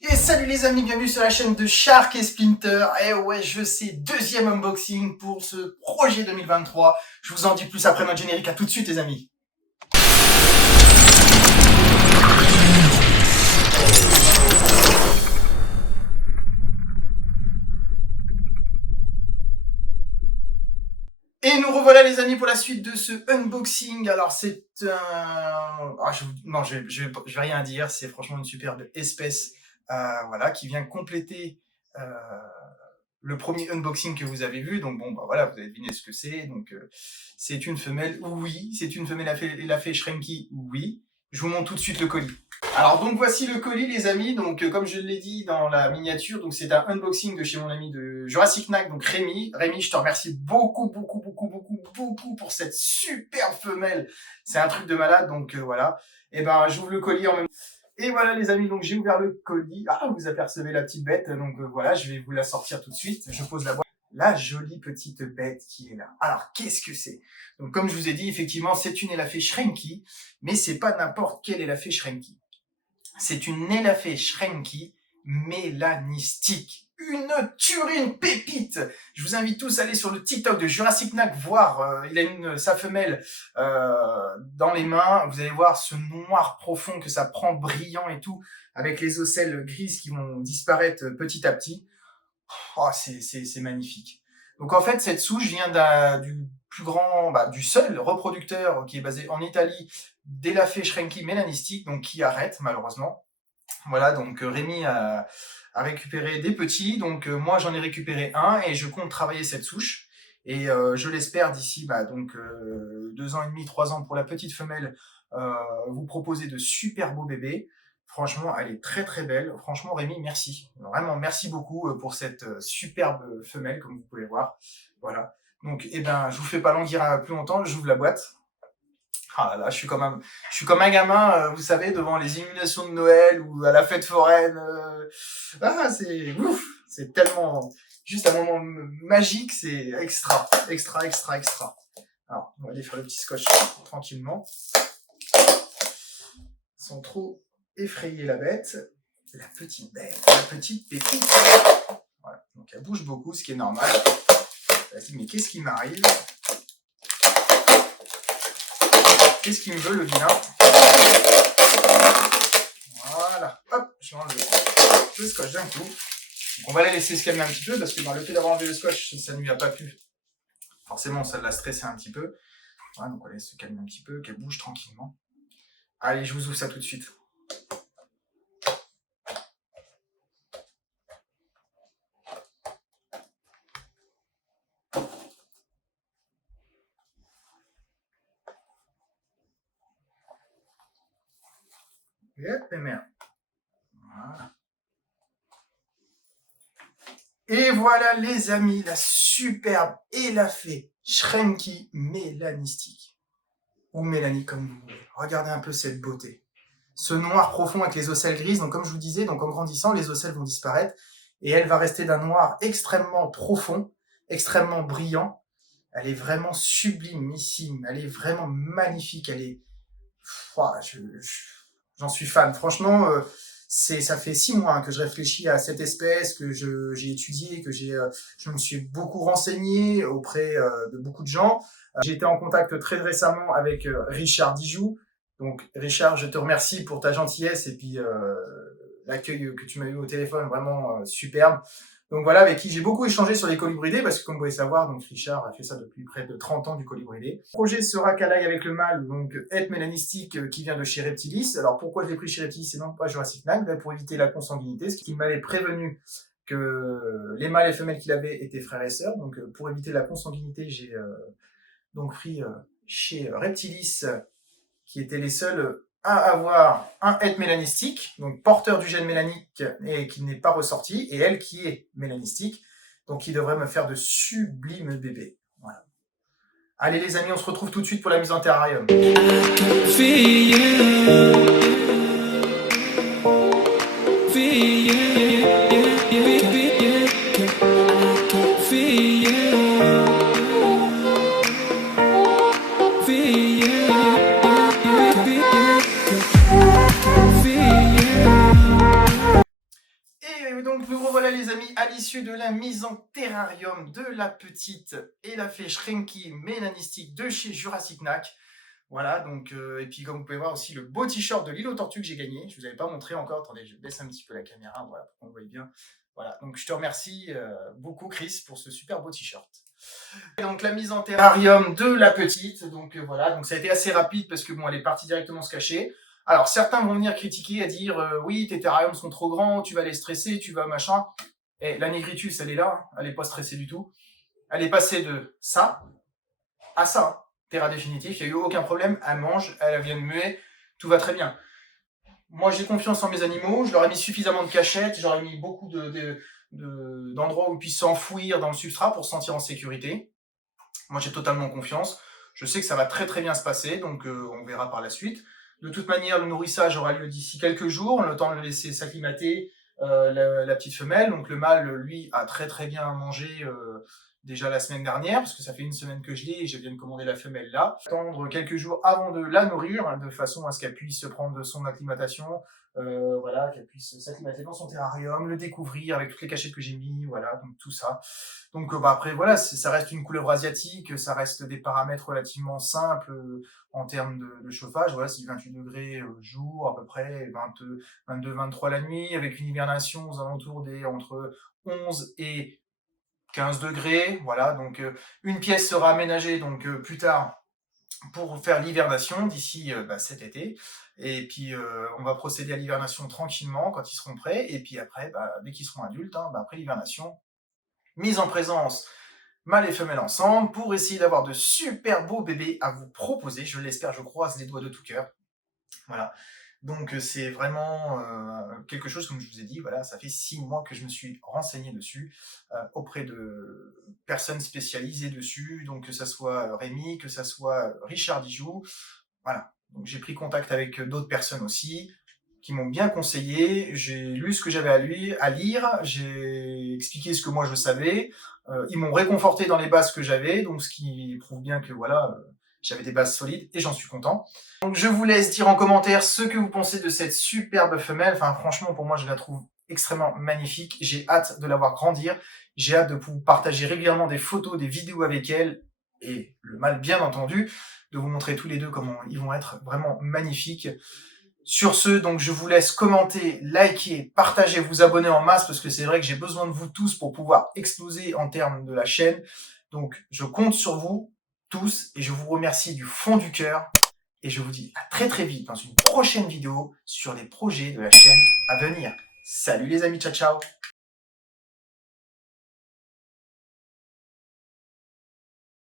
Et salut les amis, bienvenue sur la chaîne de Shark et Splinter. Et ouais, je sais, deuxième unboxing pour ce projet 2023. Je vous en dis plus après notre générique. À tout de suite les amis. Et nous revoilà les amis pour la suite de ce unboxing. Alors c'est un... Non, je vais rien dire. C'est franchement une superbe espèce voilà, qui vient compléter le premier unboxing que vous avez vu. Donc bon, bah voilà, vous avez deviné ce que c'est. Donc c'est une femelle, oui. C'est une femelle la fée Shrinky, oui. Je vous montre tout de suite le colis. Alors donc voici le colis les amis, donc comme je l'ai dit dans la miniature, donc c'est un unboxing de chez mon ami de Jurassic Knack, donc Rémi. Rémi, je te remercie beaucoup pour cette superbe femelle. C'est un truc de malade, donc voilà. Et ben j'ouvre le colis en même temps. Et voilà les amis, donc j'ai ouvert le colis. Ah, vous apercevez la petite bête, donc voilà, je vais vous la sortir tout de suite. Je pose la boîte. La jolie petite bête qui est là. Alors, qu'est-ce que c'est? Donc, comme je vous ai dit, effectivement, c'est une élafée Shrinky, mais c'est pas n'importe quelle élafée Shrinky. C'est une élafée Shrinky mélanistique. Une tuerie, une pépite. Je vous invite tous à aller sur le TikTok de Jurassic Knack voir. Il a sa femelle dans les mains. Vous allez voir ce noir profond que ça prend, brillant et tout, avec les ocelles grises qui vont disparaître petit à petit. Oh, c'est magnifique. Donc en fait, cette souche vient du plus grand, du seul reproducteur qui est basé en Italie d'élafée Shrinky mélanistique, donc qui arrête malheureusement. Voilà, donc Rémi a récupéré des petits, donc moi j'en ai récupéré un et je compte travailler cette souche. Et je l'espère d'ici 2 ans et demi, 3 ans pour la petite femelle, vous proposer de super beaux bébés. Franchement, elle est très très belle. Franchement, Rémi, merci. Vraiment, merci beaucoup pour cette superbe femelle, comme vous pouvez voir. Voilà. Donc, je vous fais pas languir plus longtemps. J'ouvre la boîte. Ah là, je suis comme un gamin, vous savez, devant les illuminations de Noël ou à la fête foraine. C'est tellement juste un moment magique. C'est extra. Alors, on va aller faire le petit scotch tranquillement. Sans trop effrayer la bête, la petite pépite. Voilà. Donc elle bouge beaucoup, ce qui est normal. Elle se dit mais qu'est-ce qui m'arrive? Qu'est-ce qu'il me veut le vilain? Voilà, hop, je enlève le scotch d'un coup. Donc, on va la laisser se calmer un petit peu parce que le fait d'avoir enlevé le scotch, ça ne lui a pas plu. Forcément, ça l'a stressé un petit peu. Voilà, donc on laisse se calmer un petit peu, qu'elle bouge tranquillement. Allez, je vous ouvre ça tout de suite. Et merde. Voilà. Et voilà les amis, la superbe élafée Shrinky mélanistique. Ou mélanie comme vous voulez. Regardez un peu cette beauté. Ce noir profond avec les ocelles grises, donc comme je vous disais, donc en grandissant, les ocelles vont disparaître et elle va rester d'un noir extrêmement profond, extrêmement brillant. Elle est vraiment sublimissime, elle est vraiment magnifique, elle est... J'en suis fan. Franchement, ça fait 6 mois que je réfléchis à cette espèce, que j'ai étudié, que je me suis beaucoup renseigné auprès de beaucoup de gens. J'ai été en contact très récemment avec Richard Dijoux. Donc Richard, je te remercie pour ta gentillesse et puis l'accueil que tu m'as eu au téléphone, vraiment superbe. Donc voilà, avec qui j'ai beaucoup échangé sur les colibridés, parce que comme vous pouvez savoir, donc Richard a fait ça depuis près de 30 ans du colibridé. Le projet sera calaille avec le mâle, donc être mélanistique, qui vient de chez Reptilis. Alors pourquoi je l'ai pris chez Reptilis et non pas Jurassic Knack? Pour éviter la consanguinité, ce qui m'avait prévenu que les mâles et femelles qu'il avait étaient frères et sœurs. Donc pour éviter la consanguinité, j'ai donc pris chez Reptilis, qui étaient les seuls à avoir un être mélanistique, donc porteur du gène mélanique et qui n'est pas ressorti, et elle qui est mélanistique, donc qui devrait me faire de sublimes bébés. Voilà. Allez les amis, on se retrouve tout de suite pour la mise en terrarium. donc nous revoilà les amis à l'issue de la mise en terrarium de la petite et la fée Shrinky mélanistique de chez Jurassic Knack. Voilà, donc, et puis comme vous pouvez voir aussi le beau t-shirt de l'île aux tortues que j'ai gagné. Je ne vous avais pas montré encore, attendez, je baisse un petit peu la caméra, voilà, pour qu'on voit bien. Voilà, donc je te remercie beaucoup Chris pour ce super beau t-shirt. Donc la mise en terrarium de la petite, donc voilà, donc ça a été assez rapide parce que bon, elle est partie directement se cacher. Alors certains vont venir critiquer, à dire oui, tes terrariums sont trop grands, tu vas les stresser, tu vas machin. Et la négritus, elle est là, hein, elle n'est pas stressée du tout. Elle est passée de ça à ça, hein. Terra définitif, il n'y a eu aucun problème, elle mange, elle vient de muer, tout va très bien. Moi j'ai confiance en mes animaux, je leur ai mis suffisamment de cachettes, j'aurais mis beaucoup d'endroits où ils puissent s'enfouir dans le substrat pour se sentir en sécurité. Moi j'ai totalement confiance, je sais que ça va très très bien se passer, donc on verra par la suite. De toute manière, le nourrissage aura lieu d'ici quelques jours, le temps de le laisser s'acclimater, la petite femelle. Donc le mâle, lui, a très très bien mangé déjà la semaine dernière, parce que ça fait une semaine que je l'ai et je viens de commander la femelle là. Attendre quelques jours avant de la nourrir, hein, de façon à ce qu'elle puisse prendre son acclimatation, voilà, qu'elle puisse s'acclimater dans son terrarium, le découvrir avec toutes les cachettes que j'ai mis, voilà, donc tout ça. Donc bah, après voilà, ça reste une couleuvre asiatique, ça reste des paramètres relativement simples en termes de chauffage. Voilà, c'est 28 degrés jour à peu près, 22-23 la nuit, avec une hibernation aux alentours des entre 11 et 15 degrés. Voilà, donc une pièce sera aménagée donc plus tard pour faire l'hivernation d'ici cet été. Et puis on va procéder à l'hivernation tranquillement quand ils seront prêts. Et puis après, dès qu'ils seront adultes, hein, après l'hivernation, mise en présence mâle et femelle ensemble pour essayer d'avoir de super beaux bébés à vous proposer. Je l'espère, je croise les doigts de tout cœur. Voilà. Donc c'est vraiment quelque chose, comme je vous ai dit, voilà, ça fait 6 mois que je me suis renseigné dessus, auprès de personnes spécialisées dessus, donc que ça soit Rémi, que ça soit Richard Dijoux, voilà. Donc j'ai pris contact avec d'autres personnes aussi, qui m'ont bien conseillé, j'ai lu ce que j'avais à lire, j'ai expliqué ce que moi je savais, ils m'ont réconforté dans les bases que j'avais, donc ce qui prouve bien que voilà, j'avais des bases solides et j'en suis content. Donc je vous laisse dire en commentaire ce que vous pensez de cette superbe femelle. Enfin franchement pour moi je la trouve extrêmement magnifique. J'ai hâte de la voir grandir. J'ai hâte de vous partager régulièrement des photos, des vidéos avec elle et le mâle bien entendu, de vous montrer tous les deux comment ils vont être vraiment magnifiques. Sur ce, donc je vous laisse commenter, liker, partager, vous abonner en masse parce que c'est vrai que j'ai besoin de vous tous pour pouvoir exploser en termes de la chaîne. Donc je compte sur vous tous et je vous remercie du fond du cœur. Et je vous dis à très très vite dans une prochaine vidéo sur les projets de la chaîne à venir. Salut les amis, ciao ciao!